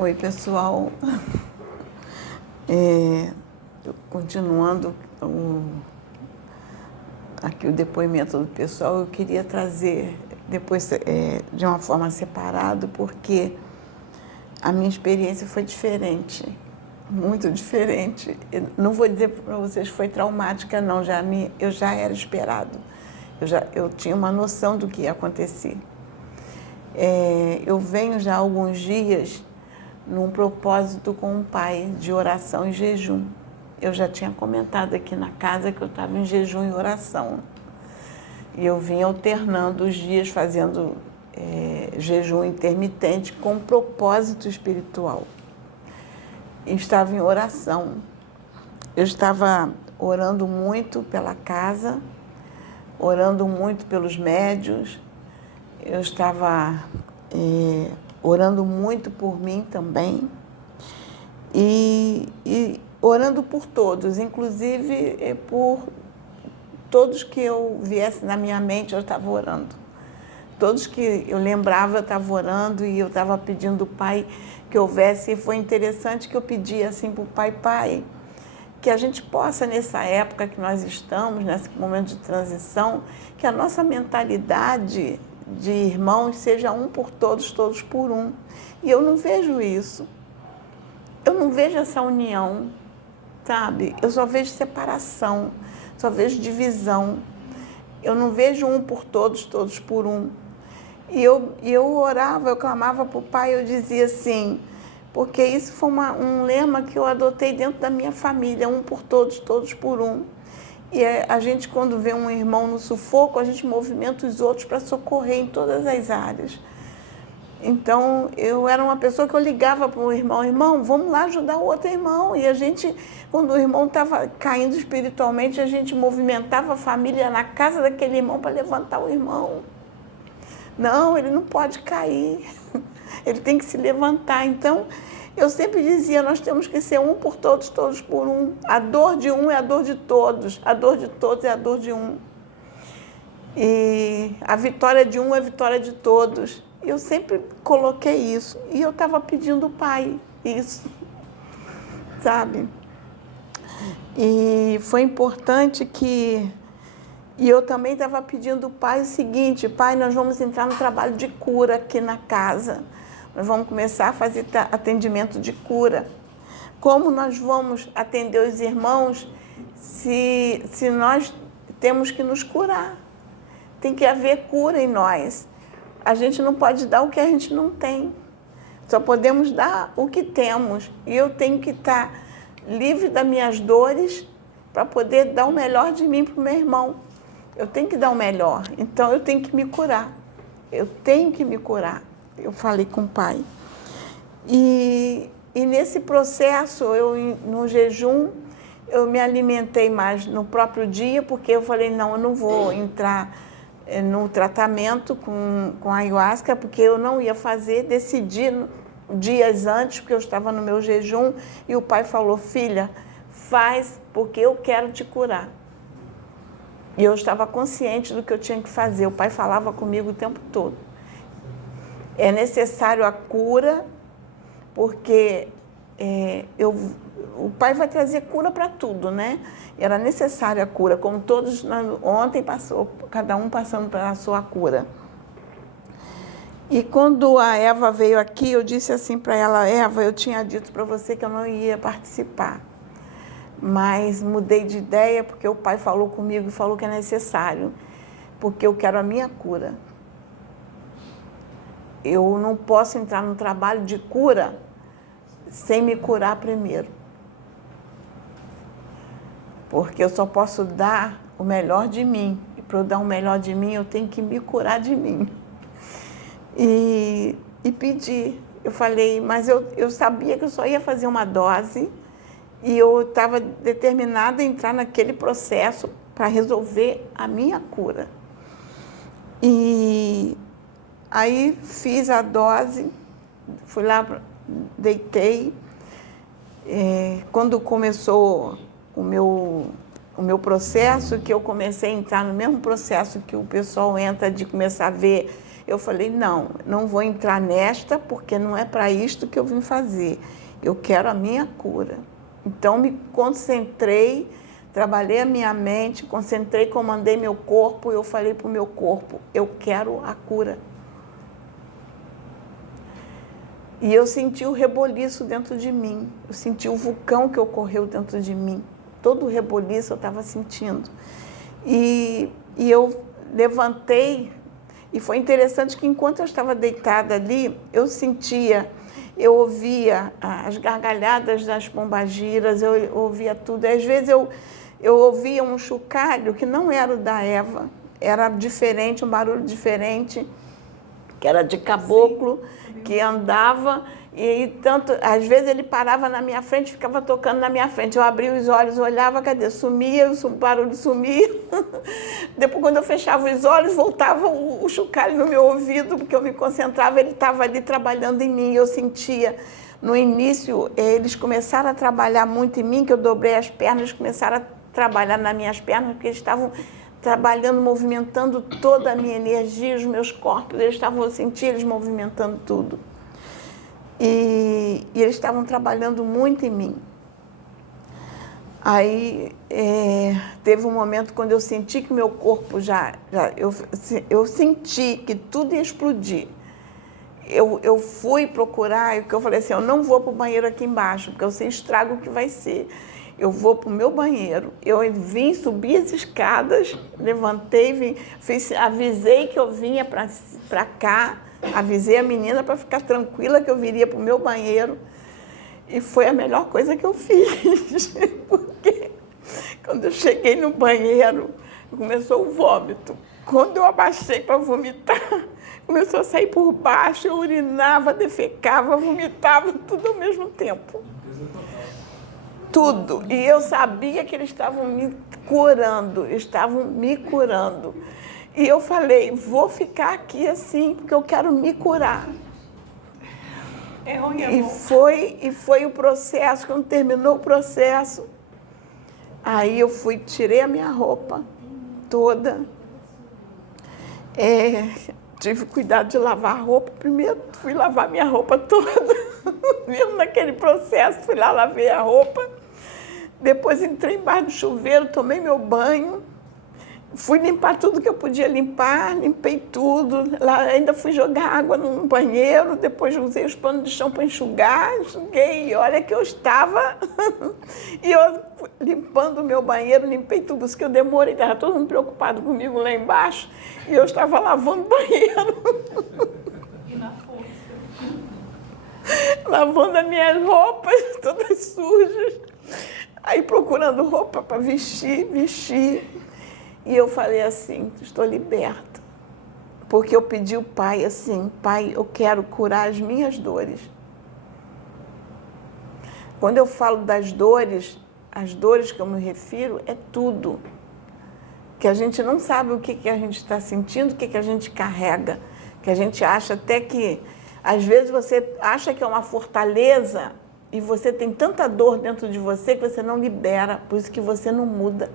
Oi, pessoal. Continuando aqui o depoimento do pessoal, eu queria trazer depois de uma forma separada, porque a minha experiência foi diferente, muito diferente. Eu não vou dizer para vocês que foi traumática, não. Eu já era esperado. Eu tinha uma noção do que ia acontecer. Eu venho já há alguns dias num propósito com um pai de oração e jejum. Eu já tinha comentado aqui na casa que eu estava em jejum e oração. E eu vim alternando os dias, fazendo jejum intermitente com propósito espiritual. E estava em oração. Eu estava orando muito pela casa, orando muito pelos médios. Eu estava orando muito por mim também e orando por todos, inclusive por todos que eu viesse na minha mente, eu estava orando. Todos que eu lembrava, eu estava orando e eu estava pedindo ao Pai que houvesse. E foi interessante que eu pedi assim para o Pai, que a gente possa, nessa época que nós estamos, nesse momento de transição, que a nossa mentalidade de irmãos seja um por todos, todos por um. E eu não vejo isso. Eu não vejo essa união, sabe? Eu só vejo separação, só vejo divisão. Eu não vejo um por todos, todos por um. E eu orava, eu clamava para o Pai, eu dizia assim, porque isso foi um lema que eu adotei dentro da minha família, um por todos, todos por um. E a gente, quando vê um irmão no sufoco, a gente movimenta os outros para socorrer em todas as áreas. Então, eu era uma pessoa que eu ligava para o irmão, vamos lá ajudar o outro irmão. E a gente, quando o irmão estava caindo espiritualmente, a gente movimentava a família na casa daquele irmão para levantar o irmão. Não, ele não pode cair, ele tem que se levantar. Então, eu sempre dizia, nós temos que ser um por todos, todos por um. A dor de um é a dor de todos, a dor de todos é a dor de um. E a vitória de um é a vitória de todos. Eu sempre coloquei isso. E eu estava pedindo ao Pai isso, sabe? E foi importante que... E eu também estava pedindo ao Pai o seguinte, Pai, nós vamos entrar no trabalho de cura aqui na casa. Nós vamos começar a fazer atendimento de cura. Como nós vamos atender os irmãos se nós temos que nos curar? Tem que haver cura em nós. A gente não pode dar o que a gente não tem. Só podemos dar o que temos. E eu tenho que estar livre das minhas dores para poder dar o melhor de mim para o meu irmão. Eu tenho que dar o melhor. Então, eu tenho que me curar. Eu tenho que me curar. Eu falei com o Pai. E nesse processo, no jejum, eu me alimentei mais no próprio dia, porque eu falei, não, eu não vou entrar no tratamento com a ayahuasca, porque eu não ia fazer, decidi dias antes, porque eu estava no meu jejum, e o Pai falou, filha, faz, porque eu quero te curar. E eu estava consciente do que eu tinha que fazer, o Pai falava comigo o tempo todo. É necessário a cura, porque o Pai vai trazer cura para tudo, né? Era necessária a cura, como todos ontem passou, cada um passando pela sua cura. E quando a Eva veio aqui, eu disse assim para ela, Eva, eu tinha dito para você que eu não ia participar, mas mudei de ideia porque o Pai falou comigo e falou que é necessário, porque eu quero a minha cura. Eu não posso entrar no trabalho de cura sem me curar primeiro. Porque eu só posso dar o melhor de mim. E para eu dar o melhor de mim, eu tenho que me curar de mim. E pedi. Eu falei, mas eu sabia que eu só ia fazer uma dose e eu estava determinada a entrar naquele processo para resolver a minha cura. E aí fiz a dose, fui lá, deitei. Quando começou o meu processo, que eu comecei a entrar no mesmo processo que o pessoal entra de começar a ver eu falei, não vou entrar nesta, porque não é para isto que eu vim fazer. Eu quero a minha cura. Então, me concentrei, trabalhei a minha mente, concentrei, comandei meu corpo, eu falei para o meu corpo, eu quero a cura. E eu senti o reboliço dentro de mim, eu senti o vulcão que ocorreu dentro de mim, todo o reboliço eu estava sentindo. E eu levantei, e foi interessante que enquanto eu estava deitada ali, eu ouvia as gargalhadas das pombagiras, eu ouvia tudo. Às vezes eu ouvia um chocalho que não era o da Eva, era diferente, um barulho diferente, que era de caboclo, que andava, e tanto, às vezes ele parava na minha frente, ficava tocando na minha frente. Eu abria os olhos, olhava, cadê? Sumia, o barulho sumia. Depois, quando eu fechava os olhos, voltava o chocalho no meu ouvido, porque eu me concentrava, ele estava ali trabalhando em mim. Eu sentia, no início, eles começaram a trabalhar muito em mim, que eu dobrei as pernas, começaram a trabalhar nas minhas pernas, porque eles estavam trabalhando, movimentando toda a minha energia, os meus corpos, eu sentia eles movimentando tudo. E eles estavam trabalhando muito em mim. Aí teve um momento quando eu senti que meu corpo eu senti que tudo ia explodir. Eu fui procurar, e eu falei assim, eu não vou para o banheiro aqui embaixo, porque eu sei o estrago que vai ser. Eu vou para o meu banheiro. Eu vim, subi as escadas, levantei, avisei que eu vinha para cá, avisei a menina para ficar tranquila que eu viria para o meu banheiro. E foi a melhor coisa que eu fiz, porque quando eu cheguei no banheiro, começou o vômito. Quando eu abaixei para vomitar, começou a sair por baixo, eu urinava, defecava, vomitava, tudo ao mesmo tempo. Tudo. E eu sabia que eles estavam me curando, E eu falei, vou ficar aqui assim, porque eu quero me curar. É ruim, é E bom. foi o processo, quando terminou o processo, aí eu tirei a minha roupa toda. Tive cuidado de lavar a roupa. Primeiro fui lavar minha roupa toda. Mesmo naquele processo, fui lá, lavei a roupa. Depois entrei embaixo do chuveiro, tomei meu banho. Fui limpar tudo que eu podia limpar, limpei tudo. Lá ainda fui jogar água no banheiro, depois usei os panos de chão para enxugar, enxuguei. E olha que eu estava... E eu limpando o meu banheiro, limpei tudo, isso que eu demorei, estava todo mundo preocupado comigo lá embaixo, e eu estava lavando o banheiro. E na força. Lavando as minhas roupas, todas sujas. Aí procurando roupa para vestir. E eu falei assim, estou liberta. Porque eu pedi ao Pai assim, Pai, eu quero curar as minhas dores. Quando eu falo das dores, as dores que eu me refiro é tudo. Que a gente não sabe o que a gente está sentindo, o que a gente carrega. Que a gente acha até que, às vezes você acha que é uma fortaleza e você tem tanta dor dentro de você que você não libera, por isso que você não muda.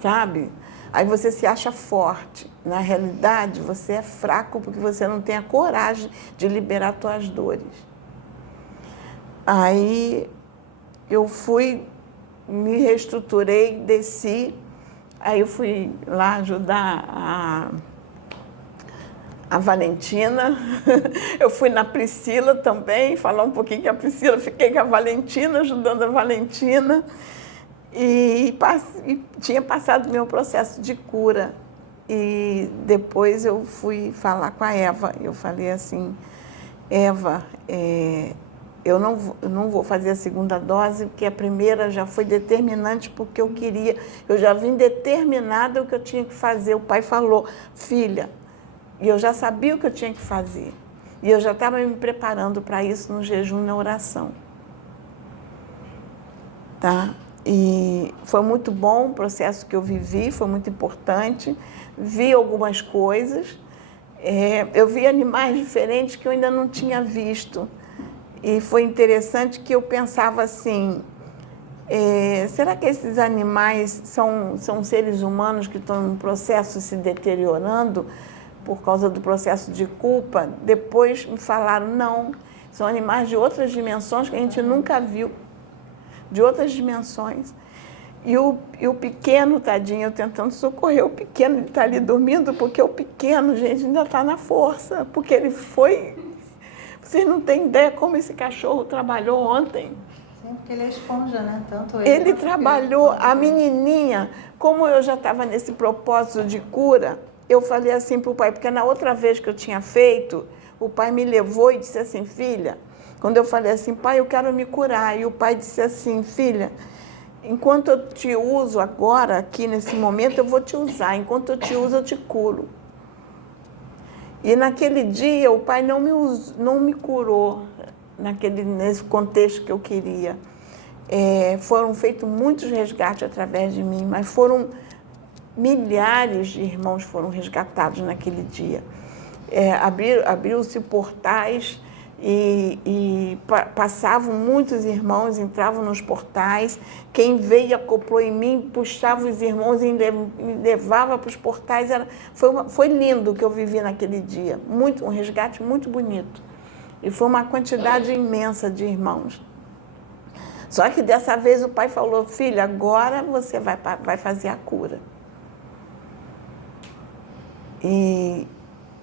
Sabe? Aí você se acha forte. Na realidade, você é fraco porque você não tem a coragem de liberar suas dores. Aí eu me reestruturei, desci. Aí eu fui lá ajudar a Valentina. Eu fui na Priscila também, falar um pouquinho com a Priscila. Fiquei com a Valentina, ajudando a Valentina. E tinha passado meu processo de cura. E depois eu fui falar com a Eva. Eu falei assim, Eva, eu não vou fazer a segunda dose, porque a primeira já foi determinante, porque eu queria, eu já vim determinada o que eu tinha que fazer. O pai falou, filha, e eu já sabia o que eu tinha que fazer. E eu já estava me preparando para isso no jejum e na oração. Tá? E foi muito bom o processo que eu vivi, foi muito importante. Vi algumas coisas, eu vi animais diferentes que eu ainda não tinha visto. E foi interessante que eu pensava assim, Será que esses animais são seres humanos que estão em processo se deteriorando por causa do processo de culpa? Depois me falaram, não, são animais de outras dimensões que a gente nunca viu, de outras dimensões. E o pequeno, tadinho, eu tentando socorrer o pequeno, ele está ali dormindo, porque o pequeno, gente, ainda está na força, porque ele foi... Vocês não têm ideia como esse cachorro trabalhou ontem. Sim, porque ele é esponja, né? Tanto Ele trabalhou, a menininha, como eu já estava nesse propósito de cura, eu falei assim para o pai, porque na outra vez que eu tinha feito, o pai me levou e disse assim, filha, quando eu falei assim, pai, eu quero me curar, e o pai disse assim, filha, enquanto eu te uso agora, aqui nesse momento, eu vou te usar, enquanto eu te uso, eu te curo. E naquele dia, o pai não me curou, nesse contexto que eu queria. Foram feitos muitos resgates através de mim, mas foram milhares de irmãos foram resgatados naquele dia. Abriu-se portais e passavam muitos irmãos, entravam nos portais. Quem veio e acoplou em mim, puxava os irmãos e me levava para os portais. Foi lindo o que eu vivi naquele dia. Um resgate muito bonito. E foi uma quantidade imensa de irmãos. Só que dessa vez o pai falou, filha, agora você vai fazer a cura. E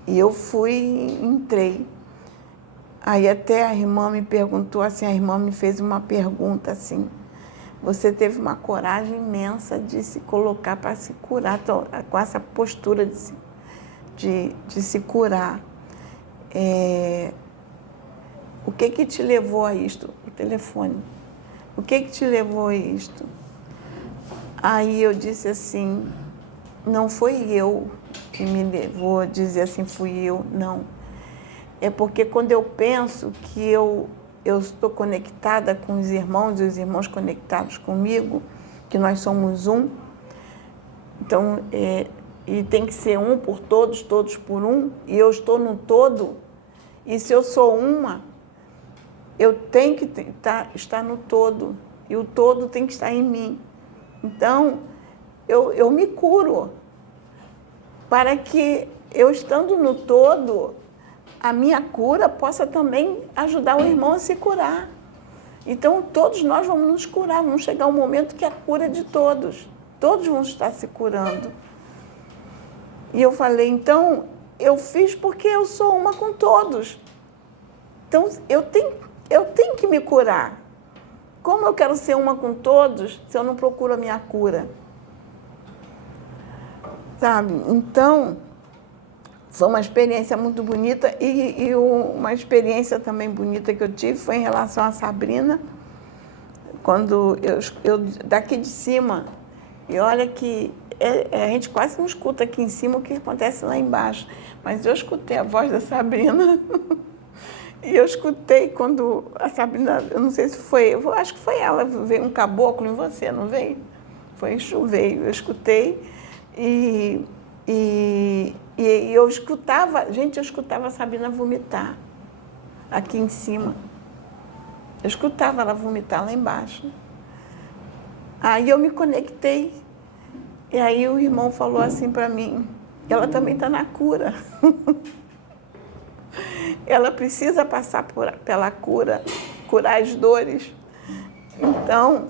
eu entrei. Aí até a irmã me perguntou assim, a irmã me fez uma pergunta assim, você teve uma coragem imensa de se colocar para se curar, com essa postura de se curar. O que te levou a isto? O telefone. O que te levou a isto? Aí eu disse assim, não foi eu que me levou a dizer assim, fui eu, não. É porque quando eu penso que eu estou conectada com os irmãos e os irmãos conectados comigo, que nós somos um, então, e tem que ser um por todos, todos por um, e eu estou no todo, e se eu sou uma, eu tenho que estar no todo, e o todo tem que estar em mim. Então, eu me curo, para que eu estando no todo, a minha cura possa também ajudar o irmão a se curar. Então, todos nós vamos nos curar, vamos chegar um momento que é a cura de todos. Todos vão estar se curando. E eu falei, então, eu fiz porque eu sou uma com todos. Então, eu tenho que me curar. Como eu quero ser uma com todos se eu não procuro a minha cura? Sabe? Então, foi uma experiência muito bonita e uma experiência também bonita que eu tive foi em relação a Sabrina, quando eu daqui de cima, e olha que a gente quase não escuta aqui em cima o que acontece lá embaixo, mas eu escutei a voz da Sabrina e eu escutei quando a Sabrina, eu não sei se foi, eu acho que foi ela, veio um caboclo em você, não veio? Foi veio, eu escutei e eu escutava a Sabrina vomitar aqui em cima. Eu escutava ela vomitar lá embaixo. Aí eu me conectei. E aí o irmão falou assim para mim, ela também está na cura. Ela precisa passar pela cura, curar as dores. Então,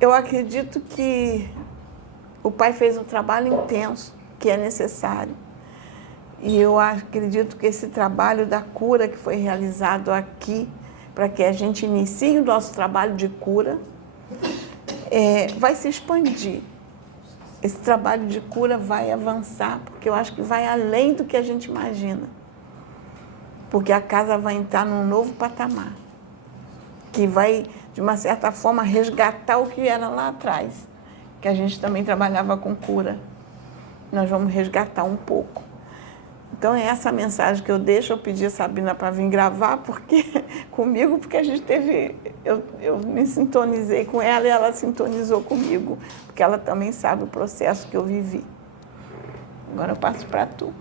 eu acredito que o pai fez um trabalho intenso, que é necessário. E eu acredito que esse trabalho da cura que foi realizado aqui, para que a gente inicie o nosso trabalho de cura, vai se expandir. Esse trabalho de cura vai avançar, porque eu acho que vai além do que a gente imagina. Porque a casa vai entrar num novo patamar, que vai, de uma certa forma, resgatar o que era lá atrás, que a gente também trabalhava com cura. Nós vamos resgatar um pouco. Então, é essa mensagem que eu deixo. Eu pedi a Sabrina para vir gravar comigo, porque a gente teve... Eu me sintonizei com ela e ela sintonizou comigo, porque ela também sabe o processo que eu vivi. Agora eu passo para tu.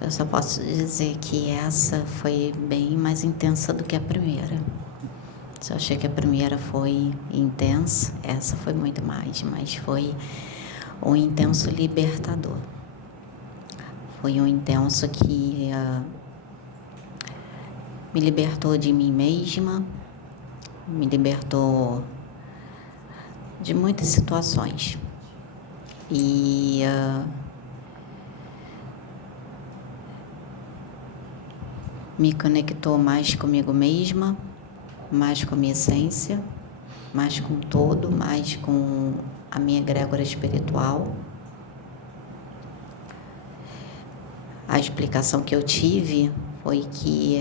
Eu só posso dizer que essa foi bem mais intensa do que a primeira. Se eu achei que a primeira foi intensa, essa foi muito mais, mas foi um intenso libertador. Foi um intenso que me libertou de mim mesma, me libertou de muitas situações. E me conectou mais comigo mesma, mais com a minha essência, mais com todo, mais com a minha egrégora espiritual. A explicação que eu tive foi que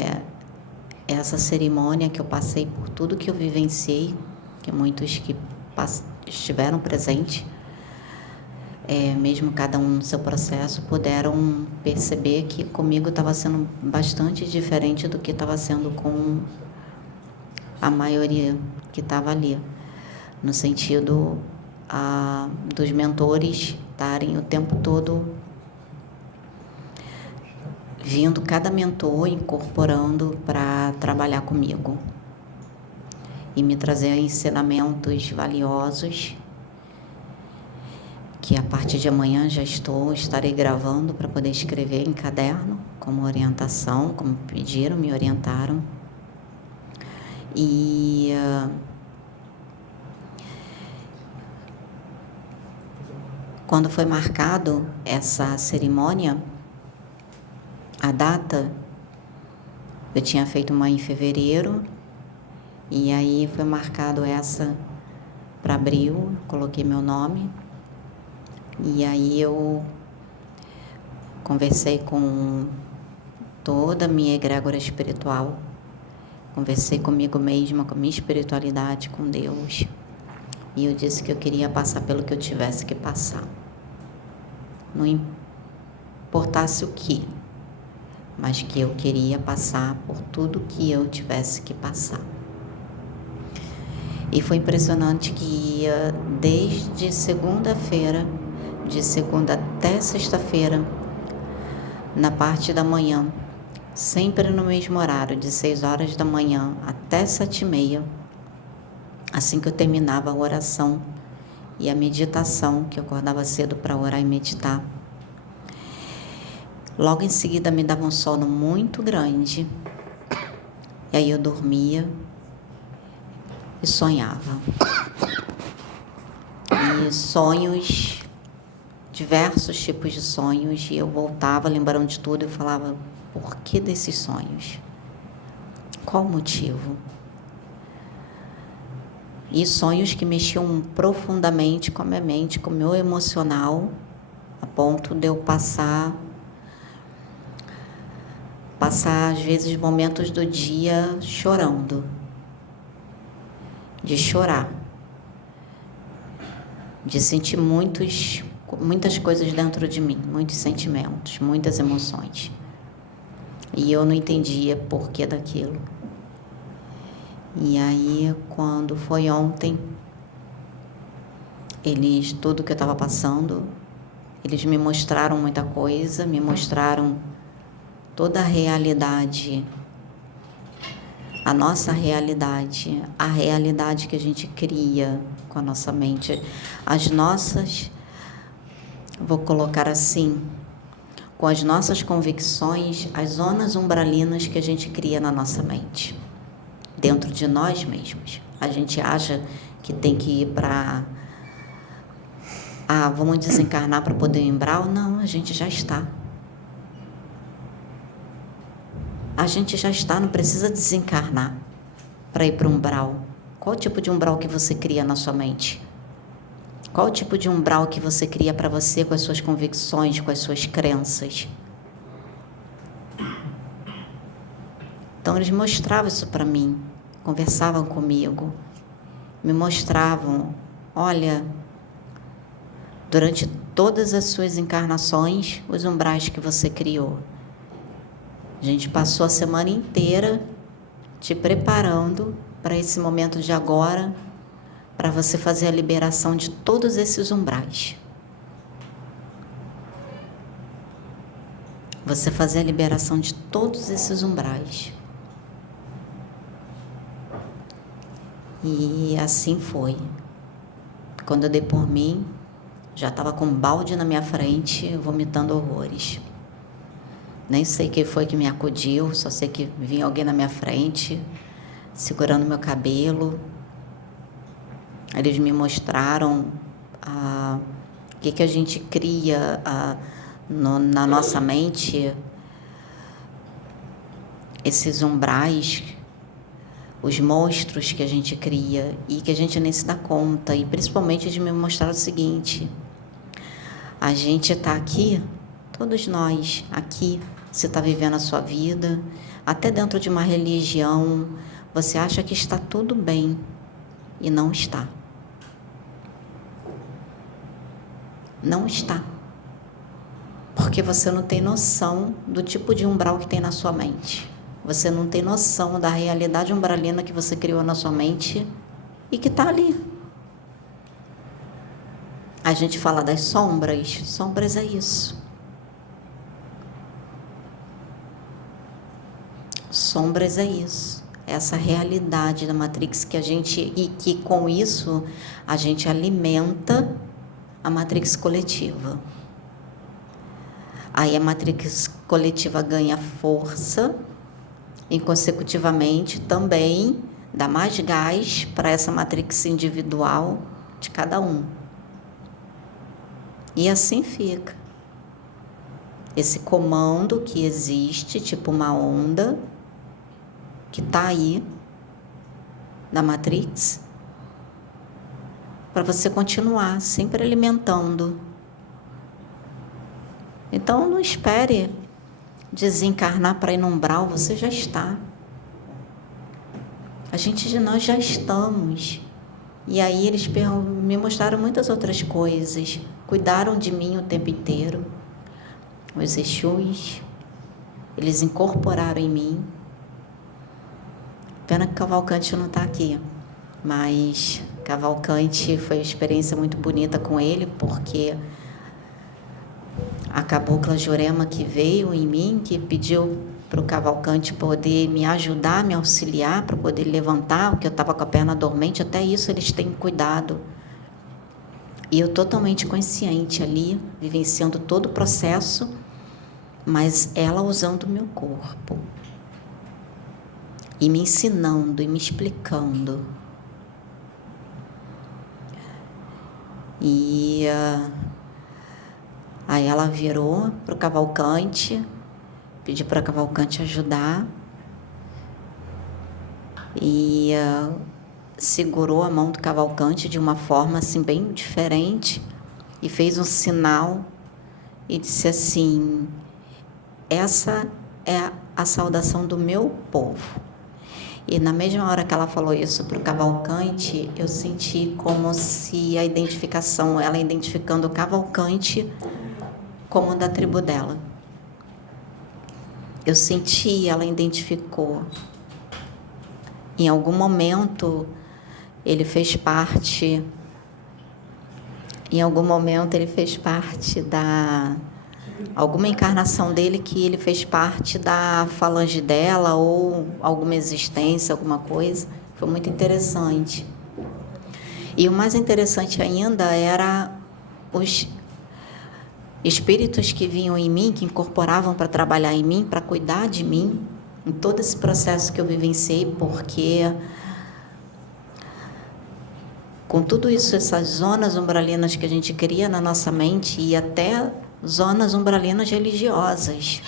essa cerimônia que eu passei por tudo que eu vivenciei, que muitos que estiveram presentes, mesmo cada um no seu processo, puderam perceber que comigo estava sendo bastante diferente do que estava sendo com a maioria que estava ali, no sentido dos mentores estarem o tempo todo vindo, cada mentor incorporando para trabalhar comigo e me trazer ensinamentos valiosos, que a partir de amanhã estarei gravando para poder escrever em caderno, como orientação, como pediram, me orientaram. E quando foi marcado essa cerimônia, a data, eu tinha feito uma em fevereiro, e aí foi marcado essa para abril, coloquei meu nome, e aí eu conversei com toda a minha egrégora espiritual, conversei comigo mesma, com a minha espiritualidade, com Deus, e eu disse que eu queria passar pelo que eu tivesse que passar, não importasse o que, mas que eu queria passar por tudo que eu tivesse que passar. E foi impressionante que desde segunda-feira, de segunda até sexta-feira, na parte da manhã, sempre no mesmo horário, de 6 horas da manhã até 7h30, assim que eu terminava a oração e a meditação, que eu acordava cedo para orar e meditar, logo em seguida me dava um sono muito grande, e aí eu dormia e sonhava. E sonhos, diversos tipos de sonhos, e eu voltava lembrando de tudo e falava, por que desses sonhos? Qual o motivo? E sonhos que mexiam profundamente com a minha mente, com o meu emocional, a ponto de eu passar às vezes momentos do dia chorando, de chorar, de sentir muitas coisas dentro de mim, muitos sentimentos, muitas emoções. E eu não entendia porquê daquilo. E aí, quando foi ontem, tudo que eu estava passando, eles me mostraram muita coisa, me mostraram toda a realidade, a nossa realidade, a realidade que a gente cria com a nossa mente, as nossas, vou colocar assim, com as nossas convicções, as zonas umbralinas que a gente cria na nossa mente, dentro de nós mesmos. A gente acha que tem que ir para... vamos desencarnar para poder ir umbral? Não, a gente já está. A gente já está, não precisa desencarnar para ir para o umbral. Qual tipo de umbral que você cria na sua mente? Qual tipo de umbral que você cria para você com as suas convicções, com as suas crenças? Então, eles mostravam isso para mim, conversavam comigo, me mostravam, olha, durante todas as suas encarnações, os umbrais que você criou. A gente passou a semana inteira te preparando para esse momento de agora, para você fazer a liberação de todos esses umbrais. você fazer a liberação de todos esses umbrais. E assim foi. Quando eu dei por mim, já estava com um balde na minha frente, vomitando horrores. Nem sei quem foi que me acudiu, só sei que vinha alguém na minha frente, segurando meu cabelo. Eles me mostraram o que a gente cria na nossa mente, esses umbrais, os monstros que a gente cria e que a gente nem se dá conta. E principalmente eles me mostraram o seguinte: a gente está aqui, todos nós aqui, você está vivendo a sua vida, até dentro de uma religião, você acha que está tudo bem e não está. Não está. Porque você não tem noção do tipo de umbral que tem na sua mente. Você não tem noção da realidade umbralina que você criou na sua mente e que está ali. A gente fala das sombras. Sombras é isso. Sombras é isso. Essa realidade da Matrix que a gente... E que com isso a gente alimenta a Matrix coletiva. Aí a Matrix coletiva ganha força e, consecutivamente, também dá mais gás para essa Matrix individual de cada um. E assim fica. Esse comando que existe, tipo uma onda, que está aí, da Matrix, para você continuar sempre alimentando. Então, não espere desencarnar para ir no umbral, você já está. Nós já estamos. E aí eles me mostraram muitas outras coisas, cuidaram de mim o tempo inteiro. Os Exus, eles incorporaram em mim. Pena que Cavalcante não está aqui, mas Cavalcante foi uma experiência muito bonita com ele, porque a cabocla Jurema que veio em mim, que pediu para o Cavalcante poder me ajudar, me auxiliar, para poder levantar, porque eu estava com a perna dormente, até isso eles têm cuidado. E eu totalmente consciente ali, vivenciando todo o processo, mas ela usando o meu corpo. E me ensinando, e me explicando. E aí ela virou para o Cavalcante, pediu para o Cavalcante ajudar. E segurou a mão do Cavalcante de uma forma assim bem diferente e fez um sinal e disse assim: essa é a saudação do meu povo. E na mesma hora que ela falou isso para o Cavalcante, eu senti como se a identificação, ela identificando o Cavalcante como da tribo dela. Eu senti, ela identificou. Em algum momento ele fez parte da alguma encarnação dele, que ele fez parte da falange dela ou alguma existência, alguma coisa. Foi muito interessante. E o mais interessante ainda era os espíritos que vinham em mim, que incorporavam para trabalhar em mim, para cuidar de mim, em todo esse processo que eu vivenciei, porque com tudo isso, essas zonas umbralinas que a gente cria na nossa mente e até zonas umbralinas religiosas,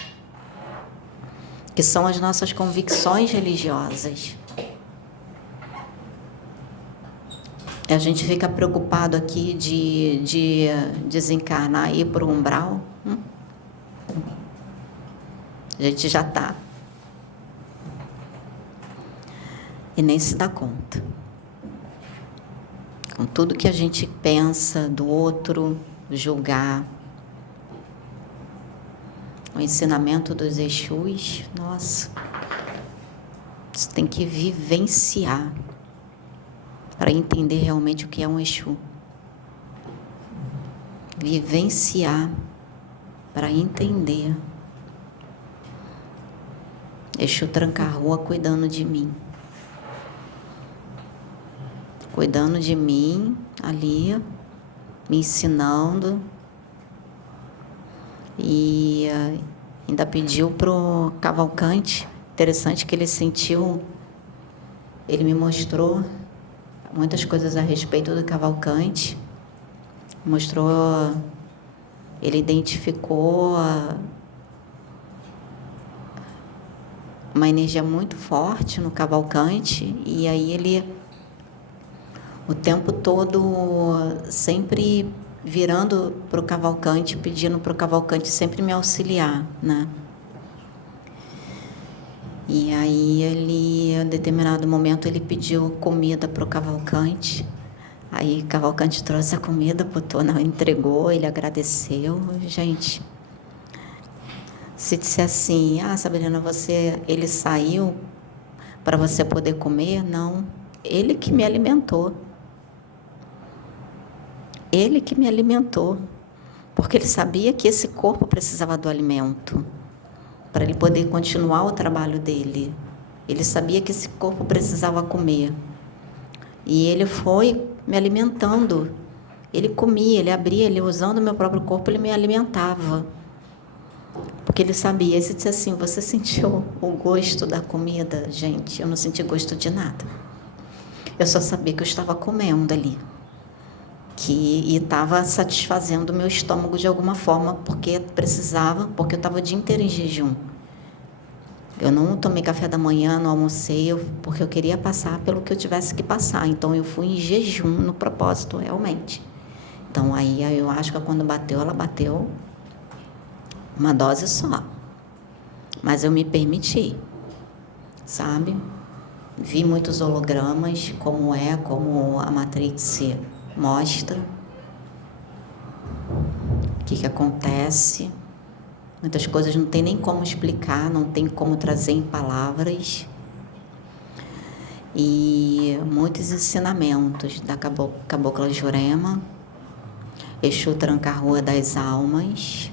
que são as nossas convicções religiosas. A gente fica preocupado aqui de desencarnar e ir para o umbral. A gente já está. E nem se dá conta. Com tudo que a gente pensa do outro, julgar. O ensinamento dos Exus, nossa, você tem que vivenciar para entender realmente o que é um Exu. Vivenciar para entender. Exu Tranca-Rua cuidando de mim. Cuidando de mim ali, me ensinando. E ainda pediu pro Cavalcante. Interessante que ele sentiu, ele me mostrou muitas coisas a respeito do Cavalcante. Mostrou, ele identificou uma energia muito forte no Cavalcante, e aí ele, o tempo todo, sempre virando para o Cavalcante, pedindo para o Cavalcante sempre me auxiliar, né? E aí ele, em determinado momento, ele pediu comida para o Cavalcante. Aí o Cavalcante trouxe a comida, botou, não, entregou, ele agradeceu. Gente, se disser assim, Sabrina, ele saiu para você poder comer? Não, ele que me alimentou. Ele que me alimentou, porque ele sabia que esse corpo precisava do alimento para ele poder continuar o trabalho dele. Ele sabia que esse corpo precisava comer. E ele foi me alimentando. Ele comia, ele abria, ele usando o meu próprio corpo, ele me alimentava. Porque ele sabia. E se disse assim, você sentiu o gosto da comida? Gente, eu não senti gosto de nada. Eu só sabia que eu estava comendo ali. E estava satisfazendo o meu estômago de alguma forma, porque precisava, porque eu estava o dia inteiro em jejum. Eu não tomei café da manhã, não almocei, porque eu queria passar pelo que eu tivesse que passar. Então, eu fui em jejum no propósito, realmente. Então, aí eu acho que quando bateu, ela bateu uma dose só. Mas eu me permiti, sabe? Vi muitos hologramas, como a Matrix mostra. O que acontece. Muitas coisas não tem nem como explicar, não tem como trazer em palavras. E muitos ensinamentos da Cabocla Jurema, Exu Tranca-Rua das Almas,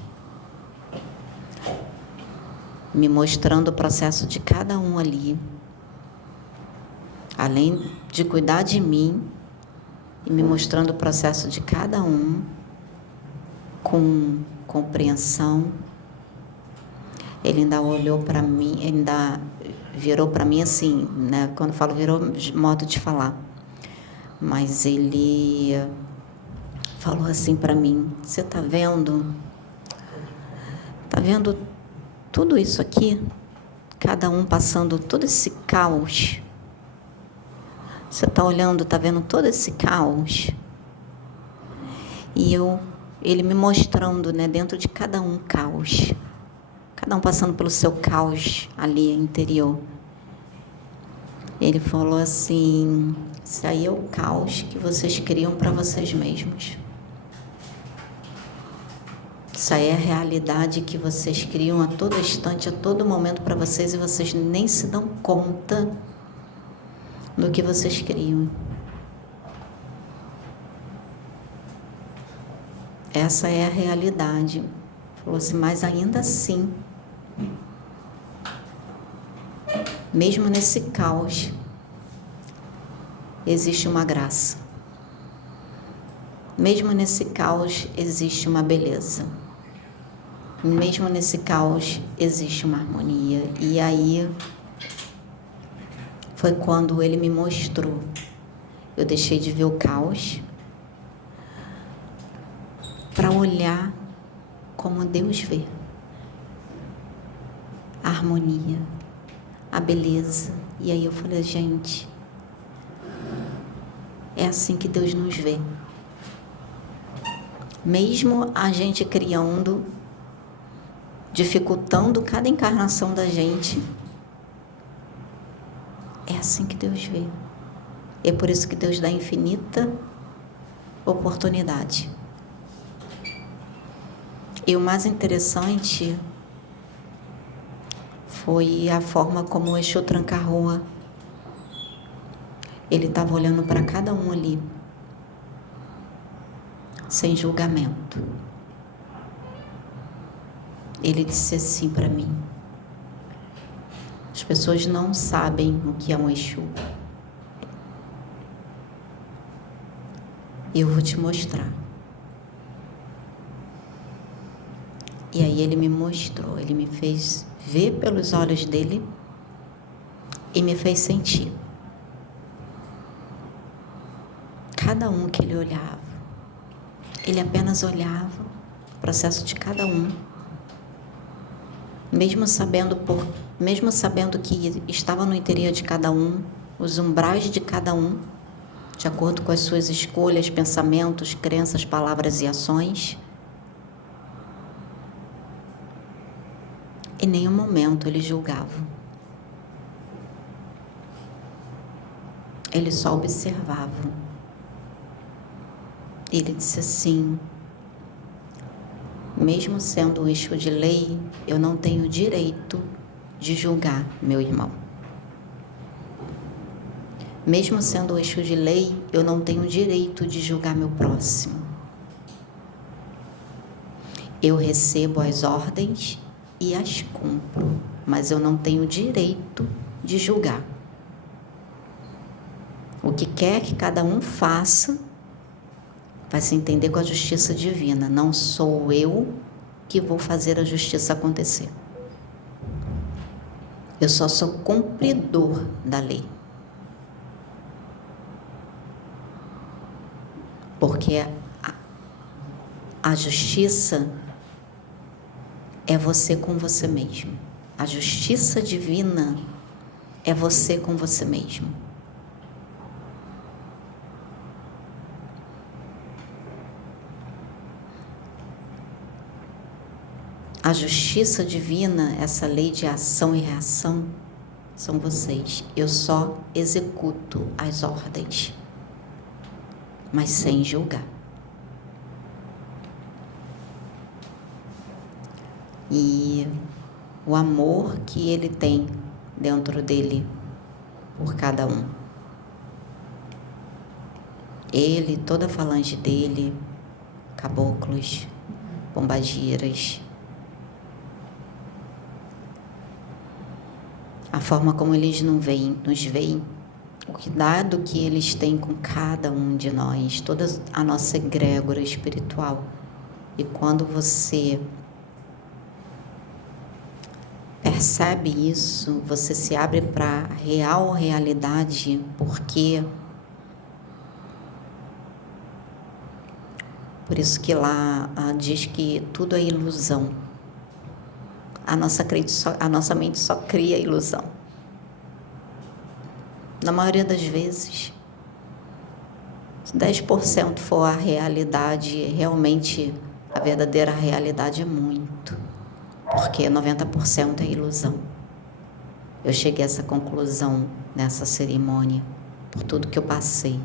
me mostrando o processo de cada um ali. Além de cuidar de mim, e me mostrando o processo de cada um, com compreensão. Ele ainda olhou para mim, ainda virou para mim assim, né? Quando falo virou, modo de falar. Mas ele falou assim para mim, você está vendo? Está vendo tudo isso aqui? Cada um passando todo esse caos. Você está olhando, está vendo todo esse caos? E ele me mostrando, né, dentro de cada um caos. Cada um passando pelo seu caos ali interior. Ele falou assim, isso aí é o caos que vocês criam para vocês mesmos. Isso aí é a realidade que vocês criam a todo instante, a todo momento para vocês, e vocês nem se dão conta do que vocês criam. Essa é a realidade. Falou assim, mas ainda assim, mesmo nesse caos, existe uma graça. Mesmo nesse caos, existe uma beleza. Mesmo nesse caos, existe uma harmonia. E aí, foi quando ele me mostrou. Eu deixei de ver o caos para olhar como Deus vê. A harmonia, a beleza. E aí eu falei, gente, é assim que Deus nos vê. Mesmo a gente criando, dificultando cada encarnação da gente, é assim que Deus vê. É por isso que Deus dá infinita oportunidade. E o mais interessante foi a forma como o Exu Tranca-Rua, ele estava olhando para cada um ali, sem julgamento. Ele disse assim para mim, pessoas não sabem o que é um Exu. E eu vou te mostrar. E aí ele me mostrou, ele me fez ver pelos olhos dele e me fez sentir. Cada um que ele olhava, ele apenas olhava o processo de cada um, mesmo sabendo que estava no interior de cada um, os umbrais de cada um, de acordo com as suas escolhas, pensamentos, crenças, palavras e ações. Em nenhum momento ele julgava. Ele só observava. Ele disse assim: mesmo sendo um Exu de lei, eu não tenho direito de julgar meu irmão. Mesmo sendo um Exu de lei, eu não tenho direito de julgar meu próximo. Eu recebo as ordens e as cumpro, mas eu não tenho direito de julgar. O que quer que cada um faça vai se entender com a justiça divina. Não sou eu que vou fazer a justiça acontecer. Eu só sou cumpridor da lei. Porque a justiça é você com você mesmo. A justiça divina é você com você mesmo. A justiça divina, essa lei de ação e reação, são vocês. Eu só executo as ordens, mas sem julgar. E o amor que ele tem dentro dele por cada um. Ele, toda a falange dele, caboclos, pombagiras, a forma como eles nos veem, o cuidado que eles têm com cada um de nós, toda a nossa egrégora espiritual. E quando você percebe isso, você se abre para a real realidade, porque por isso que lá diz que tudo é ilusão. A nossa mente só cria ilusão. Na maioria das vezes, se 10% for a realidade, realmente a verdadeira realidade é muito. Porque 90% é ilusão. Eu cheguei a essa conclusão nessa cerimônia, por tudo que eu passei.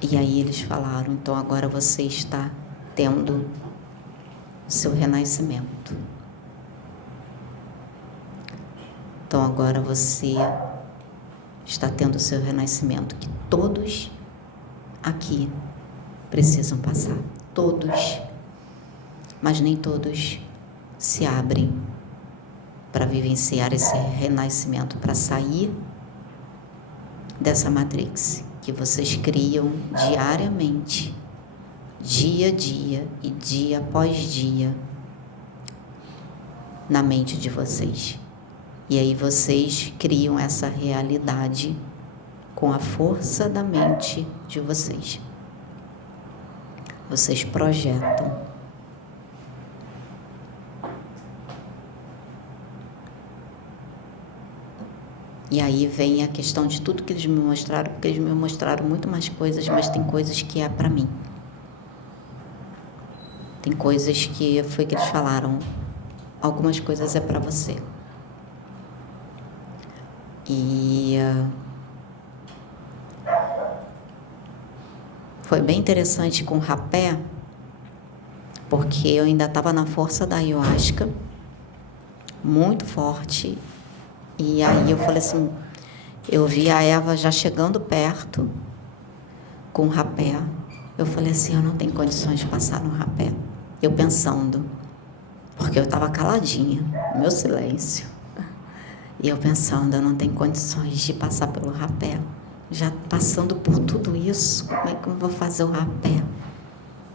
E aí eles falaram: então agora você está tendo o seu renascimento. Então agora você está tendo o seu renascimento, que todos aqui precisam passar. Todos. Mas nem todos se abrem para vivenciar esse renascimento, para sair dessa matrix que vocês criam diariamente, dia a dia e dia após dia, na mente de vocês. E aí vocês criam essa realidade com a força da mente de vocês. Vocês projetam. E aí vem a questão de tudo que eles me mostraram, porque eles me mostraram muito mais coisas, mas tem coisas que é para mim. Tem coisas que foi que eles falaram, algumas coisas é para você. E foi bem interessante com o rapé, porque eu ainda estava na força da ayahuasca, muito forte. E aí eu falei assim, eu vi a Eva já chegando perto com o rapé. Eu falei assim, eu não tenho condições de passar no rapé. Eu pensando, porque eu estava caladinha, no meu silêncio. E eu pensando, eu não tenho condições de passar pelo rapé. Já passando por tudo isso, como é que eu vou fazer o rapé?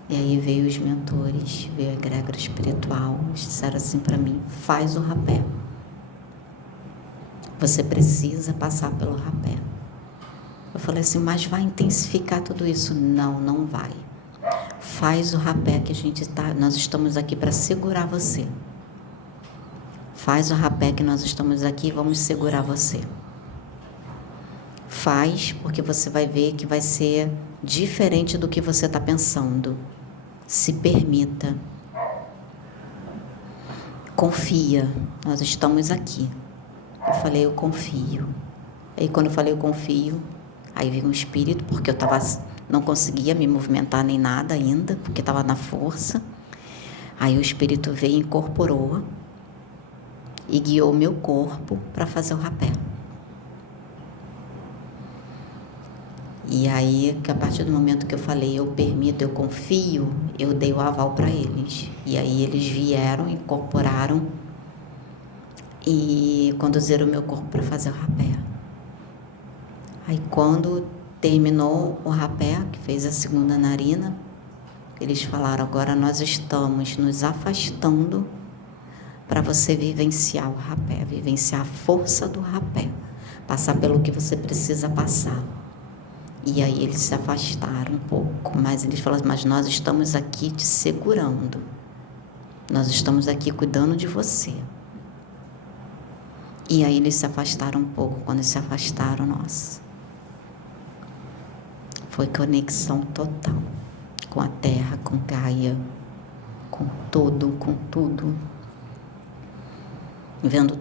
E aí veio os mentores, veio a egrégora espiritual, eles disseram assim para mim, faz o rapé. Você precisa passar pelo rapé. Eu falei assim, mas vai intensificar tudo isso? Não, não vai. Faz o rapé que nós estamos aqui para segurar você. Faz o rapé que nós estamos aqui e vamos segurar você. Faz, porque você vai ver que vai ser diferente do que você está pensando. Se permita. Confia, nós estamos aqui. Eu falei, eu confio. Aí quando eu falei, eu confio, aí veio um espírito, porque eu não conseguia me movimentar nem nada ainda, porque estava na força. Aí o espírito veio e incorporou e guiou o meu corpo para fazer o rapé. E aí, que a partir do momento que eu falei, eu permito, eu confio, eu dei o aval para eles. E aí eles vieram, incorporaram e conduziram o meu corpo para fazer o rapé. Aí quando terminou o rapé, que fez a segunda narina, eles falaram, agora nós estamos nos afastando para você vivenciar o rapé, vivenciar a força do rapé, passar pelo que você precisa passar. E aí eles se afastaram um pouco, mas eles falaram, mas nós estamos aqui te segurando. Nós estamos aqui cuidando de você. E aí eles se afastaram um pouco. Quando se afastaram, nossa, foi conexão total com a Terra, com Gaia, com tudo. Vendo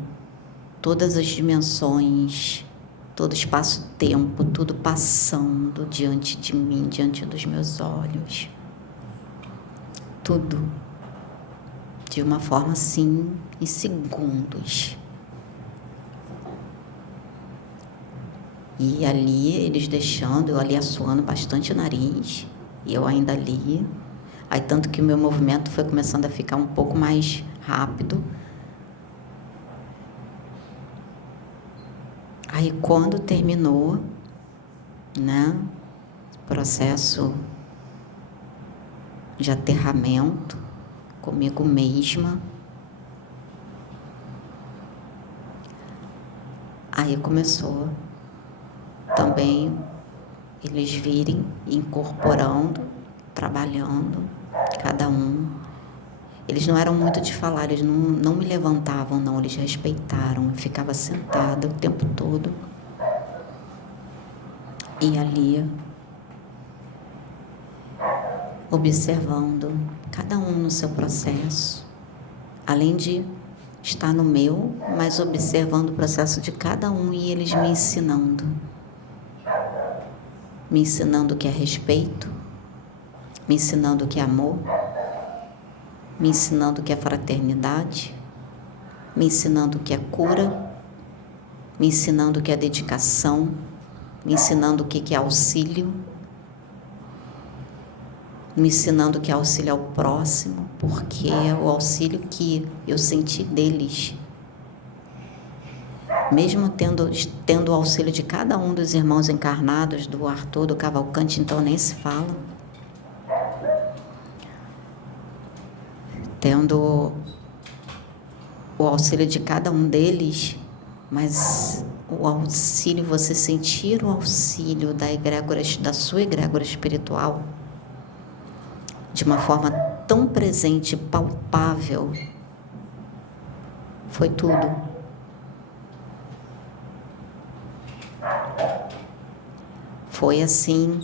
todas as dimensões, todo espaço-tempo, tudo passando diante de mim, diante dos meus olhos. Tudo. De uma forma assim, em segundos. E ali, eles deixando, eu ali assoando bastante o nariz, e eu ainda ali. Aí tanto que o meu movimento foi começando a ficar um pouco mais rápido. Aí quando terminou, né, o processo de aterramento comigo mesma, aí começou também eles virem incorporando, trabalhando, cada um. Eles não eram muito de falar, eles não me levantavam, não, eles respeitaram. Eu ficava sentada o tempo todo. E ali, observando cada um no seu processo, além de estar no meu, mas observando o processo de cada um e eles me ensinando o que é respeito, me ensinando o que é amor, me ensinando o que é fraternidade, me ensinando o que é cura, me ensinando o que é dedicação, me ensinando o que é auxílio, me ensinando o que é auxílio ao próximo, porque é o auxílio que eu senti deles. Mesmo tendo o auxílio de cada um dos irmãos encarnados, do Arthur, do Cavalcante, então nem se fala. Tendo o auxílio de cada um deles, mas o auxílio, você sentir o auxílio da sua egrégora espiritual, de uma forma tão presente, palpável, foi tudo. Foi assim,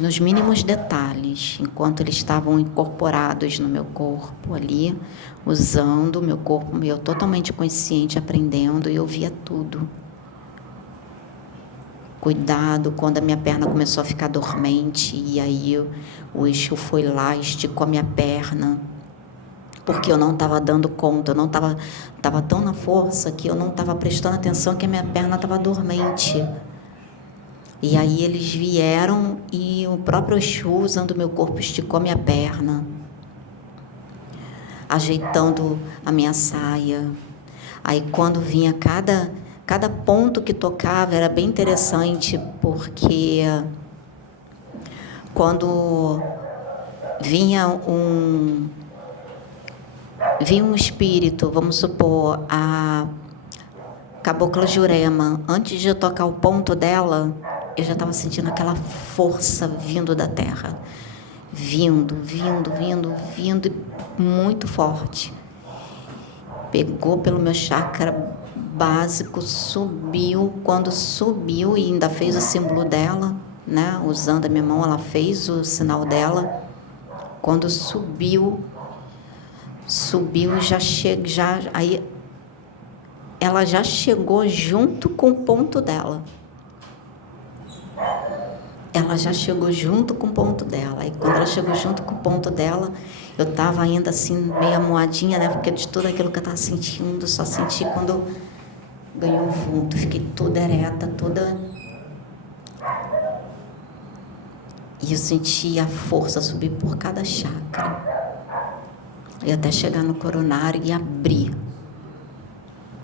nos mínimos detalhes, enquanto eles estavam incorporados no meu corpo ali, usando o meu corpo, meu totalmente consciente, aprendendo, e eu via tudo. Cuidado, quando a minha perna começou a ficar dormente, e aí o Exu foi lá, esticou a minha perna, porque eu não estava dando conta, eu não estava tão na força que eu não estava prestando atenção que a minha perna estava dormente. E aí eles vieram e o próprio Exu, usando o meu corpo, esticou a minha perna. ajeitando a minha saia. Aí quando vinha cada ponto que tocava era bem interessante, porque quando vinha um espírito, vamos supor, a Cabocla Jurema, antes de eu tocar o ponto dela, eu já estava sentindo aquela força vindo da terra. Vindo, muito forte. Pegou pelo meu chakra básico, subiu. Quando subiu, e ainda fez o símbolo dela, né? Usando a minha mão, ela fez o sinal dela. Quando subiu aí ela já chegou junto com o ponto dela. E quando ela chegou junto com o ponto dela, eu estava ainda assim, meio moadinha, né? Porque de tudo aquilo que eu estava sentindo, só senti quando ganhou o vulto. Fiquei toda ereta, toda... E eu senti a força subir por cada chakra. E até chegar no coronário e abrir.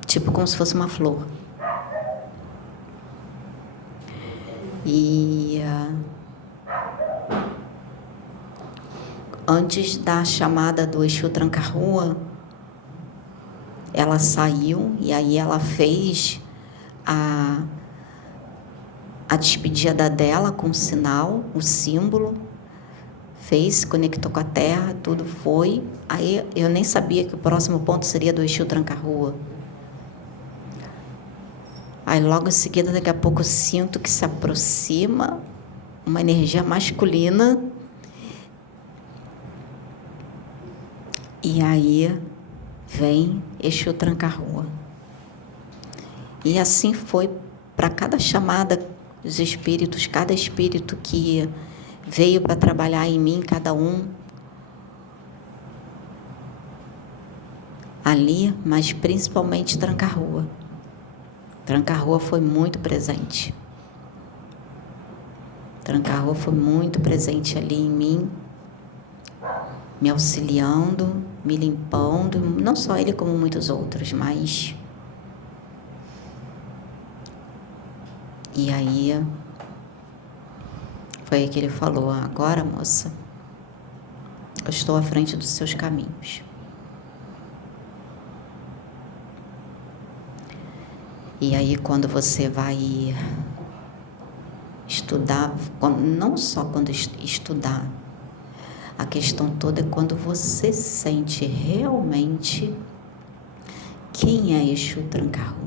Tipo como se fosse uma flor. E antes da chamada do Exu Tranca-Rua, ela saiu e aí ela fez a despedida dela com o sinal, o símbolo, fez, conectou com a terra, tudo foi. Aí eu nem sabia que o próximo ponto seria do Exu Tranca-Rua. Aí logo em seguida, daqui a pouco, eu sinto que se aproxima uma energia masculina. E aí vem Exu Tranca-Rua. E assim foi para cada chamada dos espíritos, cada espírito que veio para trabalhar em mim, cada um ali, mas principalmente Tranca-Rua. Tranca-Rua foi muito presente. Tranca-Rua foi muito presente ali em mim, me auxiliando, me limpando, não só ele como muitos outros, mas... E aí, foi aí que ele falou, agora, moça, eu estou à frente dos seus caminhos. E aí, quando você vai estudar, não só quando estudar, a questão toda é quando você sente realmente quem é Exu Tranca-Rua.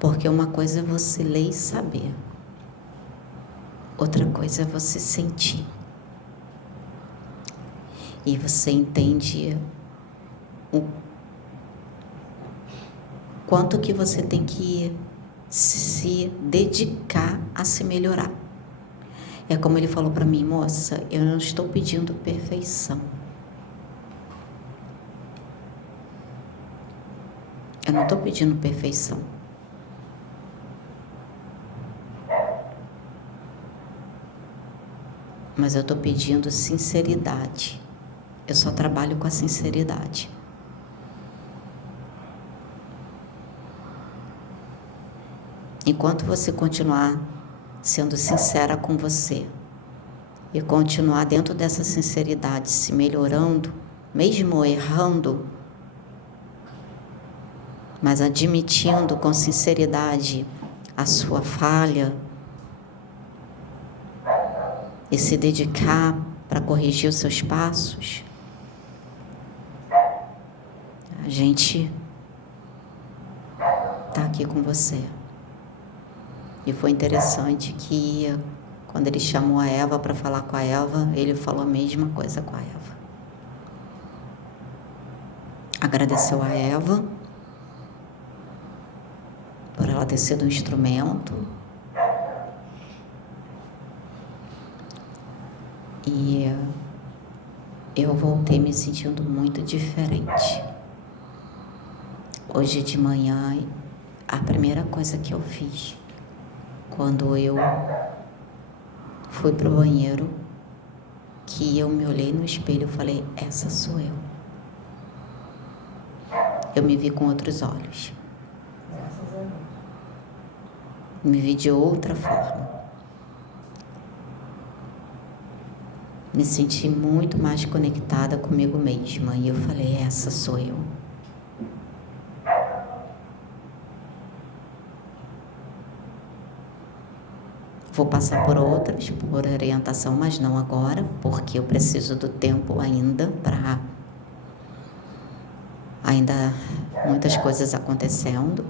Porque uma coisa é você ler e saber, outra coisa é você sentir. E você entende o quanto que você tem que se dedicar a se melhorar. É como ele falou para mim, moça, eu não estou pedindo perfeição. Eu não estou pedindo perfeição. Mas eu estou pedindo sinceridade. Eu só trabalho com a sinceridade. Enquanto você continuar sendo sincera com você e continuar dentro dessa sinceridade, se melhorando, mesmo errando, mas admitindo com sinceridade a sua falha e se dedicar para corrigir os seus passos, a gente está aqui com você. E foi interessante que quando ele chamou a Eva para falar com a Eva, ele falou a mesma coisa com a Eva. Agradeceu a Eva por ela ter sido um instrumento. E eu voltei me sentindo muito diferente. Hoje de manhã, a primeira coisa que eu fiz, quando eu fui pro banheiro, que eu me olhei no espelho e falei, essa sou eu. Eu me vi com outros olhos. Me vi de outra forma. Me senti muito mais conectada comigo mesma. E eu falei, essa sou eu. Vou passar por outras, por orientação, mas não agora, porque eu preciso do tempo ainda para... Ainda muitas coisas acontecendo,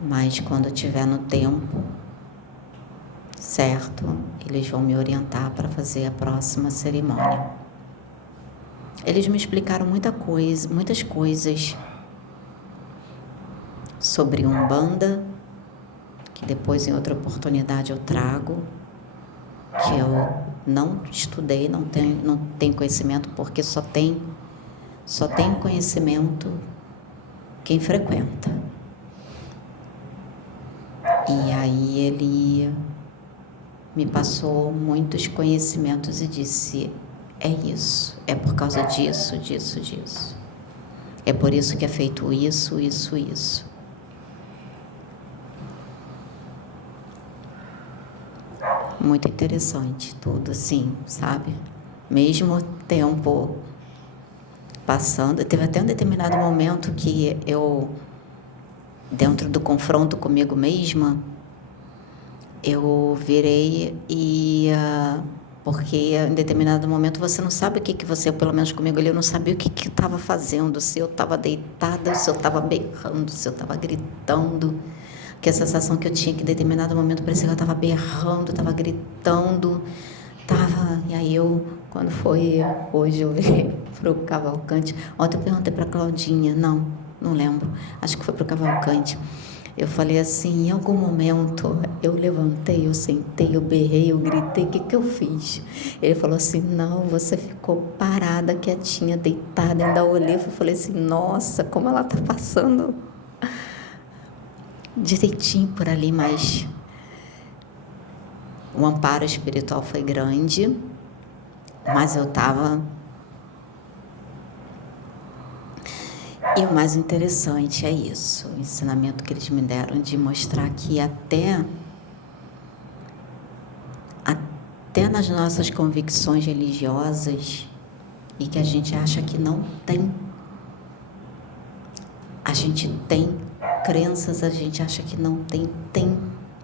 mas quando eu estiver no tempo certo, eles vão me orientar para fazer a próxima cerimônia. Eles me explicaram muitas coisas sobre Umbanda, que depois em outra oportunidade eu trago, que eu não estudei, não tenho conhecimento, porque só tem conhecimento quem frequenta. E aí ele me passou muitos conhecimentos e disse, é isso, é por causa disso. É por isso que é feito isso. Muito interessante tudo, assim, sabe? Mesmo tempo passando, teve até um determinado momento que eu, dentro do confronto comigo mesma, eu virei e... porque em determinado momento você não sabe o que você, pelo menos comigo ali, eu não sabia o que eu estava fazendo, se eu estava deitada, se eu estava berrando, se eu estava gritando. Que a sensação que eu tinha que em determinado momento parecia que eu estava berrando, estava gritando, e aí eu, quando foi hoje, eu olhei para o Cavalcante. Ontem eu perguntei para a Claudinha, não lembro, acho que foi para o Cavalcante. Eu falei assim, em algum momento eu levantei, eu sentei, eu berrei, eu gritei, o que eu fiz? Ele falou assim, não, você ficou parada, quietinha, deitada, ainda olhei, eu falei assim, nossa, como ela está passando direitinho por ali, mas o amparo espiritual foi grande, mas eu estava... E o mais interessante é isso, o ensinamento que eles me deram de mostrar que até nas nossas convicções religiosas e que a gente acha que não tem, a gente tem crenças, a gente acha que não tem,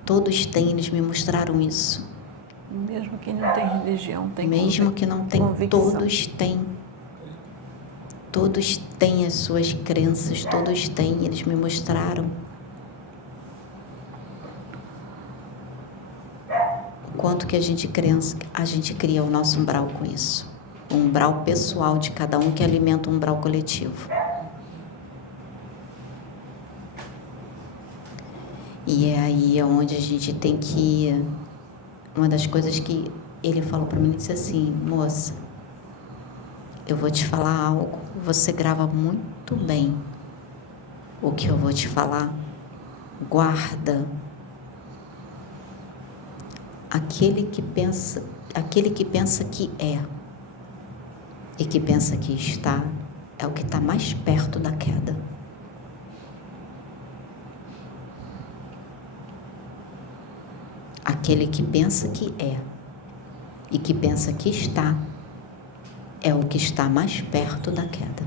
todos têm, eles me mostraram isso. Mesmo que não tem religião, tem mesmo que não tem, convicção. Todos têm as suas crenças, todos têm, eles me mostraram. O quanto que a gente cria o nosso umbral com isso. O umbral pessoal de cada um que alimenta o umbral coletivo. E é aí onde a gente tem que... Uma das coisas que ele falou para mim, ele disse assim, moça, eu vou te falar algo, você grava muito bem o que eu vou te falar, guarda. Aquele que pensa que é e que pensa que está, é o que está mais perto da queda. Aquele que pensa que é e que pensa que está, é o que está mais perto da queda.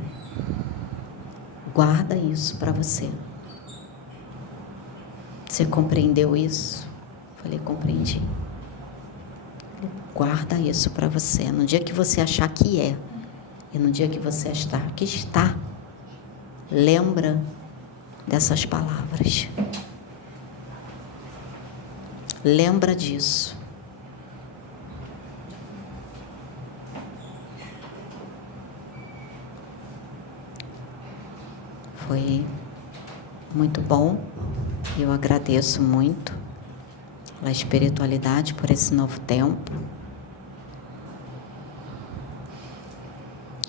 Guarda isso para você. Você compreendeu isso? Falei, compreendi. Guarda isso para você. No dia que você achar que é e no dia que você achar que está, lembra dessas palavras. Lembra disso. Foi muito bom. Eu agradeço muito a espiritualidade por esse novo tempo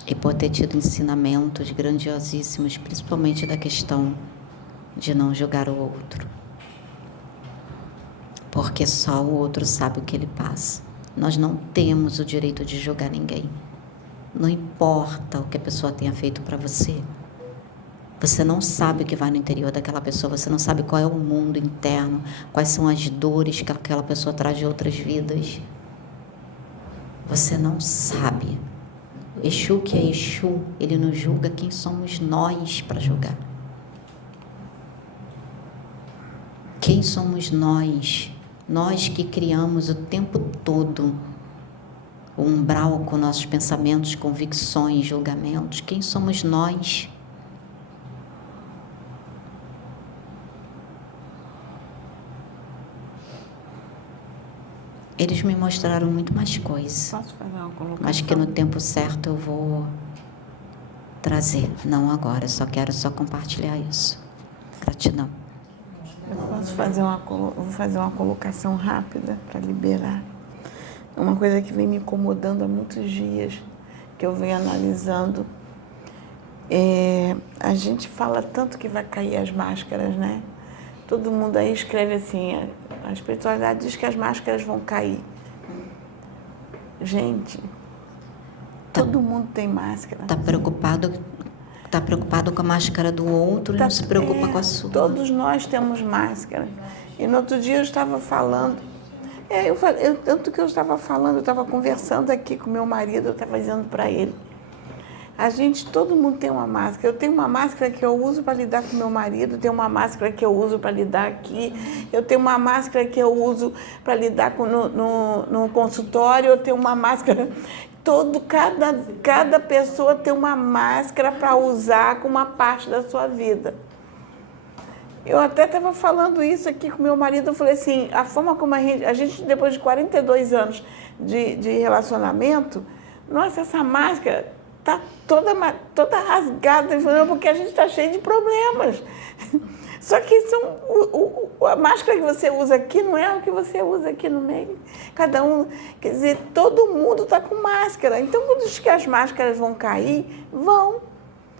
e por ter tido ensinamentos grandiosíssimos, principalmente da questão de não julgar o outro, porque só o outro sabe o que ele passa. Nós não temos o direito de julgar ninguém. Não importa o que a pessoa tenha feito para você. Você não sabe o que vai no interior daquela pessoa, você não sabe qual é o mundo interno, quais são as dores que aquela pessoa traz de outras vidas. Você não sabe. Exu, que é Exu, ele não julga quem somos nós para julgar. Quem somos nós? Nós que criamos o tempo todo o umbral com nossos pensamentos, convicções, julgamentos. Quem somos nós? Eles me mostraram muito mais coisas. Posso fazer uma colocação? Mas que no tempo certo eu vou trazer. Não agora, só quero compartilhar isso. Gratidão. Eu posso fazer vou fazer uma colocação rápida para liberar. É uma coisa que vem me incomodando há muitos dias, que eu venho analisando. A gente fala tanto que vai cair as máscaras, né? Todo mundo aí escreve assim, a espiritualidade diz que as máscaras vão cair. Gente, todo mundo tem máscara. Tá preocupado com a máscara do outro e não se preocupa com a sua. Todos nós temos máscara. E no outro dia eu estava falando, tanto que eu estava falando, eu estava conversando aqui com meu marido, eu estava dizendo para ele, todo mundo tem uma máscara. Eu tenho uma máscara que eu uso para lidar com meu marido, eu tenho uma máscara que eu uso para lidar aqui, eu tenho uma máscara que eu uso para lidar no consultório, eu tenho uma máscara. Cada pessoa tem uma máscara para usar com uma parte da sua vida. Eu até estava falando isso aqui com meu marido, eu falei assim, a forma como a gente depois de 42 anos de relacionamento, nossa, essa máscara está toda rasgada, porque a gente está cheio de problemas. Só que a máscara que você usa aqui não é o que você usa aqui no meio. Cada um, quer dizer, todo mundo está com máscara. Então, quando diz que as máscaras vão cair, vão.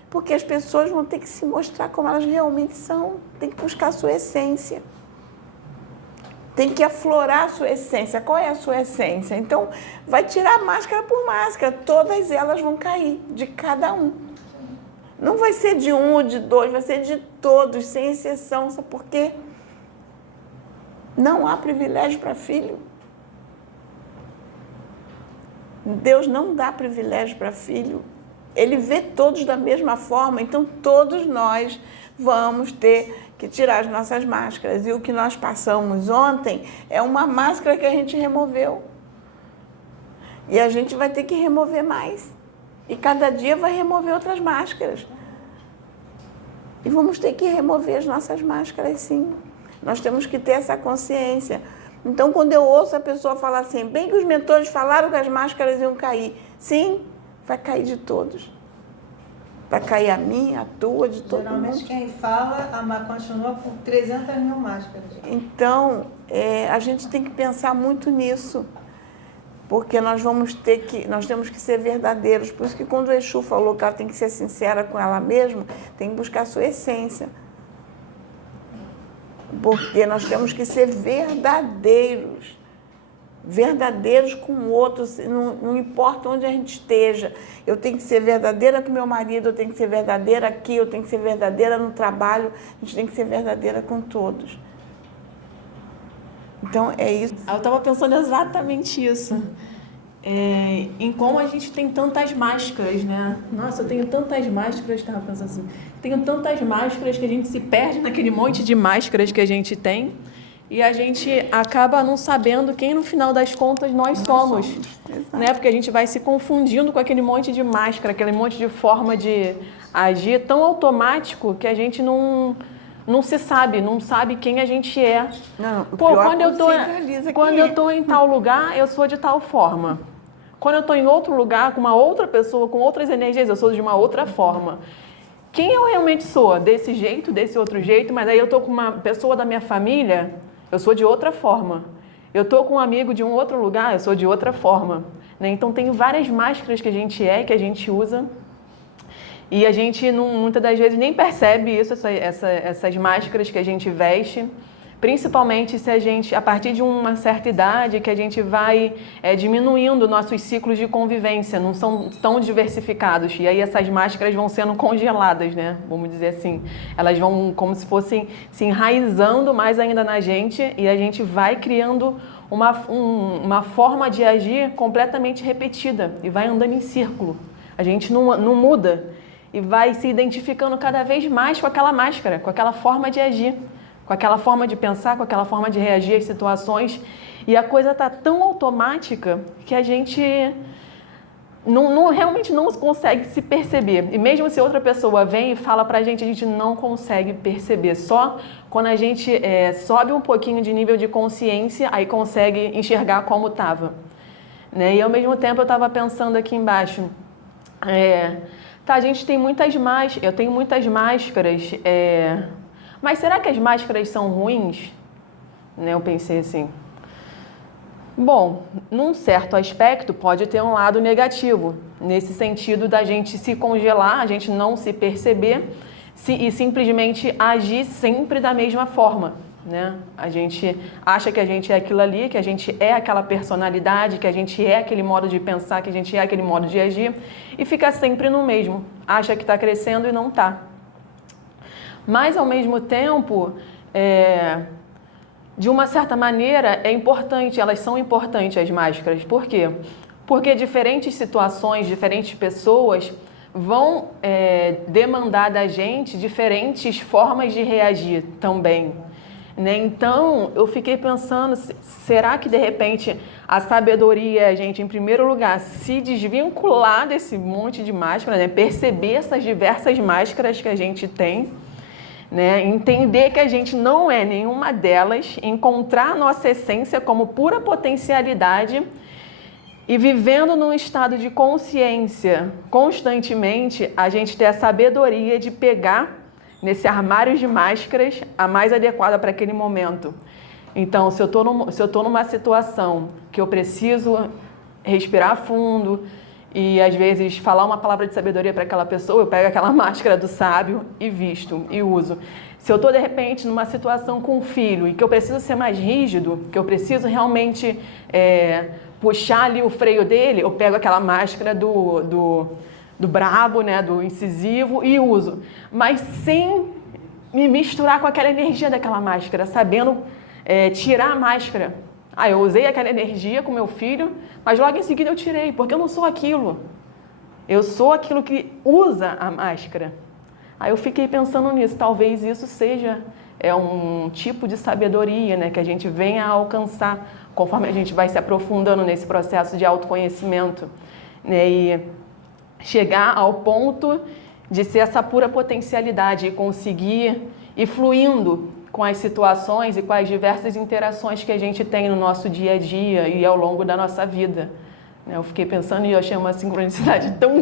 Porque as pessoas vão ter que se mostrar como elas realmente são. Tem que buscar a sua essência. Tem que aflorar a sua essência. Qual é a sua essência? Então, vai tirar máscara por máscara. Todas elas vão cair, de cada um. Não vai ser de um ou de dois, vai ser de todos, sem exceção. Sabe por quê? Não há privilégio para filho. Deus não dá privilégio para filho. Ele vê todos da mesma forma, então todos nós vamos ter que tirar as nossas máscaras. E o que nós passamos ontem é uma máscara que a gente removeu. E a gente vai ter que remover mais. E cada dia vai remover outras máscaras. E vamos ter que remover as nossas máscaras, sim. Nós temos que ter essa consciência. Então, quando eu ouço a pessoa falar assim, bem que os mentores falaram que as máscaras iam cair. Sim, vai cair de todos. Vai cair a minha, a tua, de todo mundo. Geralmente quem fala continua com 300 mil máscaras. Então, a gente tem que pensar muito nisso. Porque nós temos que ser verdadeiros. Por isso que quando o Exu falou que ela tem que ser sincera com ela mesma, tem que buscar a sua essência. Porque nós temos que ser verdadeiros. Verdadeiros com o outro, não importa onde a gente esteja. Eu tenho que ser verdadeira com meu marido, eu tenho que ser verdadeira aqui, eu tenho que ser verdadeira no trabalho, a gente tem que ser verdadeira com todos. Então, é isso. Eu estava pensando exatamente isso. Em como a gente tem tantas máscaras, né? Nossa, eu tenho tantas máscaras, estava pensando assim, tenho tantas máscaras que a gente se perde naquele monte de máscaras que a gente tem e a gente acaba não sabendo quem, no final das contas, nós somos. Né? Porque a gente vai se confundindo com aquele monte de máscara, aquele monte de forma de agir tão automático que a gente não se sabe, não sabe quem a gente é. Não, quando eu tô em tal lugar, eu sou de tal forma. Quando eu estou em outro lugar, com uma outra pessoa, com outras energias, eu sou de uma outra forma. Quem eu realmente sou? Desse jeito, desse outro jeito, mas aí eu estou com uma pessoa da minha família, eu sou de outra forma. Eu estou com um amigo de um outro lugar, eu sou de outra forma. Né? Então, tem várias máscaras que a gente usa. E a gente, muitas das vezes, nem percebe isso, essas máscaras que a gente veste, Principalmente se a gente, a partir de uma certa idade, que a gente vai diminuindo nossos ciclos de convivência, não são tão diversificados. E aí essas máscaras vão sendo congeladas, né? Vamos dizer assim. Elas vão como se fossem se enraizando mais ainda na gente e a gente vai criando uma forma de agir completamente repetida e vai andando em círculo. A gente não muda e vai se identificando cada vez mais com aquela máscara, com aquela forma de agir, com aquela forma de pensar, com aquela forma de reagir às situações. E a coisa está tão automática que a gente realmente não consegue se perceber. E mesmo se outra pessoa vem e fala pra gente, a gente não consegue perceber. Só quando a gente sobe um pouquinho de nível de consciência, aí consegue enxergar como estava. Né? E ao mesmo tempo eu estava pensando aqui embaixo, a gente tem eu tenho muitas máscaras, mas será que as máscaras são ruins? Né? Eu pensei assim. Bom, num certo aspecto pode ter um lado negativo, nesse sentido da gente se congelar, a gente não se perceber e simplesmente agir sempre da mesma forma, né? A gente acha que a gente é aquilo ali, que a gente é aquela personalidade, que a gente é aquele modo de pensar, que a gente é aquele modo de agir e fica sempre no mesmo, acha que está crescendo e não está. Mas, ao mesmo tempo, de uma certa maneira, elas são importantes as máscaras. Por quê? Porque diferentes situações, diferentes pessoas vão demandar da gente diferentes formas de reagir também. Né? Então, eu fiquei pensando, será que de repente a sabedoria é a gente, em primeiro lugar, se desvincular desse monte de máscaras, né? Perceber essas diversas máscaras que a gente tem, né? Entender que a gente não é nenhuma delas, encontrar a nossa essência como pura potencialidade e vivendo num estado de consciência constantemente, a gente ter a sabedoria de pegar nesse armário de máscaras a mais adequada para aquele momento. Então, se eu tô numa situação que eu preciso respirar fundo e às vezes falar uma palavra de sabedoria para aquela pessoa, eu pego aquela máscara do sábio e visto e uso. Se eu estou de repente numa situação com um filho e que eu preciso ser mais rígido, que eu preciso realmente puxar ali o freio dele, eu pego aquela máscara do brabo, né, do incisivo e uso, mas sem me misturar com aquela energia daquela máscara, sabendo tirar a máscara. Eu usei aquela energia com meu filho, mas logo em seguida eu tirei, porque eu não sou aquilo. Eu sou aquilo que usa a máscara. Aí eu fiquei pensando nisso, talvez isso seja um tipo de sabedoria, né, que a gente venha a alcançar conforme a gente vai se aprofundando nesse processo de autoconhecimento, né, e chegar ao ponto de ser essa pura potencialidade e conseguir ir fluindo com as situações e com as diversas interações que a gente tem no nosso dia a dia e ao longo da nossa vida. Eu fiquei pensando e eu achei uma sincronicidade tão